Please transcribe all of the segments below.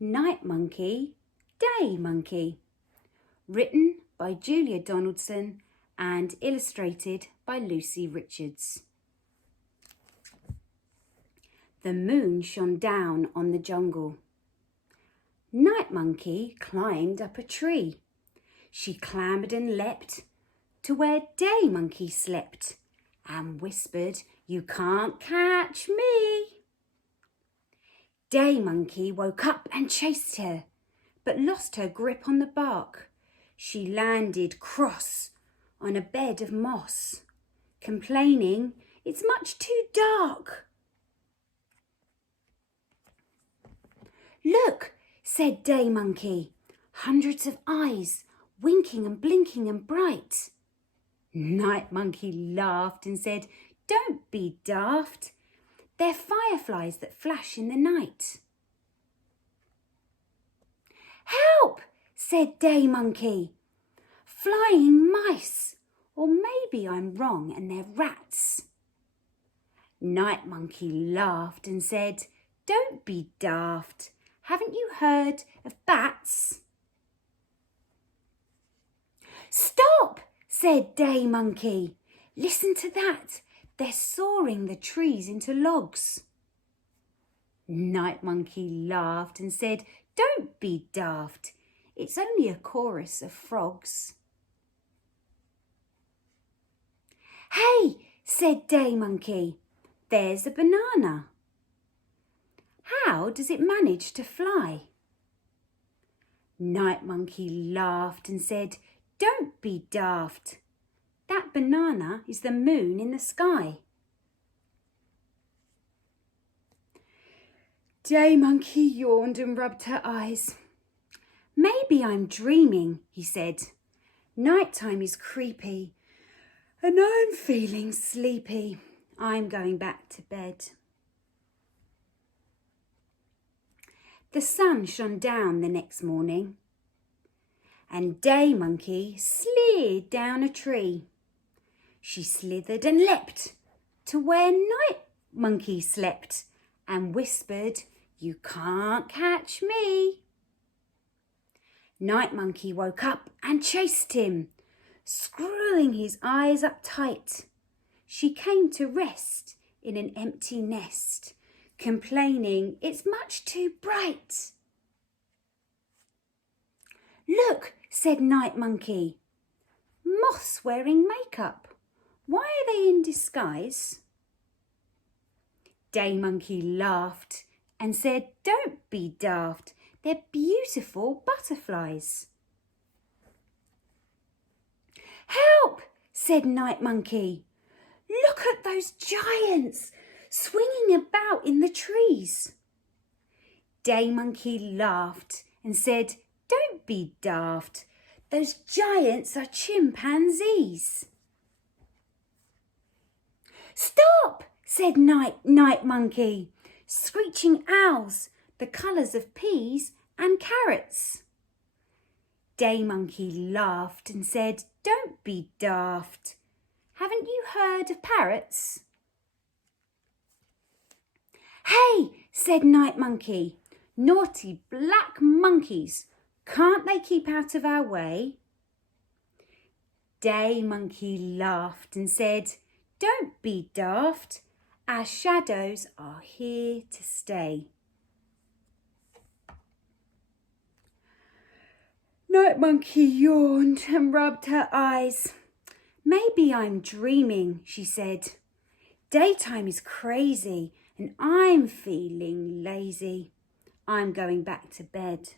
Night Monkey, Day Monkey. Written by Julia Donaldson and illustrated by Lucy Richards. The moon shone down on the jungle. Night Monkey climbed up a tree. She clambered and leapt to where Day Monkey slept and whispered, "You can't catch me." Day Monkey woke up and chased her, but lost her grip on the bark. She landed cross on a bed of moss, complaining, "It's much too dark." "Look," said Day Monkey, "hundreds of eyes, winking and blinking and bright." Night Monkey laughed and said, "Don't be daft. They're fireflies that flash in the night." "Help," said Day Monkey. "Flying mice, or maybe I'm wrong and they're rats." Night Monkey laughed and said, "Don't be daft. Haven't you heard of bats?" "Stop," said Day Monkey. "Listen to that. They're sawing the trees into logs." Night Monkey laughed and said, "Don't be daft. It's only a chorus of frogs." "Hey," said Day Monkey, "there's a banana. How does it manage to fly?" Night Monkey laughed and said, "Don't be daft. That banana is the moon in the sky." Day Monkey yawned and rubbed her eyes. "Maybe I'm dreaming," he said. "Nighttime is creepy and I'm feeling sleepy. I'm going back to bed." The sun shone down the next morning and Day Monkey slid down a tree. She slithered and leapt to where Night Monkey slept and whispered, "You can't catch me." Night Monkey woke up and chased him, screwing his eyes up tight. She came to rest in an empty nest, complaining, "It's much too bright." "Look," said Night Monkey, "moths wearing makeup. Why are they in disguise?" Day Monkey laughed and said, "Don't be daft. They're beautiful butterflies." "Help," said Night Monkey. "Look at those giants swinging about in the trees." Day Monkey laughed and said, "Don't be daft. Those giants are chimpanzees." "Stop," said Night Monkey. "Screeching owls, the colours of peas and carrots." Day Monkey laughed and said, "Don't be daft. Haven't you heard of parrots?" "Hey," said Night Monkey, "naughty black monkeys, can't they keep out of our way?" Day Monkey laughed and said, "Don't be daft. Our shadows are here to stay." Night Monkey yawned and rubbed her eyes. "Maybe I'm dreaming," she said. "Daytime is crazy and I'm feeling lazy. I'm going back to bed."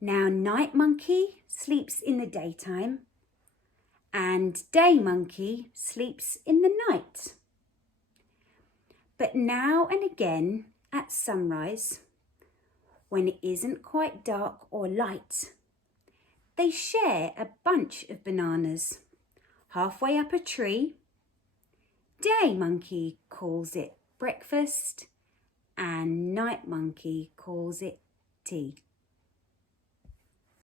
Now Night Monkey sleeps in the daytime and Day Monkey sleeps in the night. But now and again at sunrise, when it isn't quite dark or light, they share a bunch of bananas halfway up a tree. Day Monkey calls it breakfast and Night Monkey calls it tea.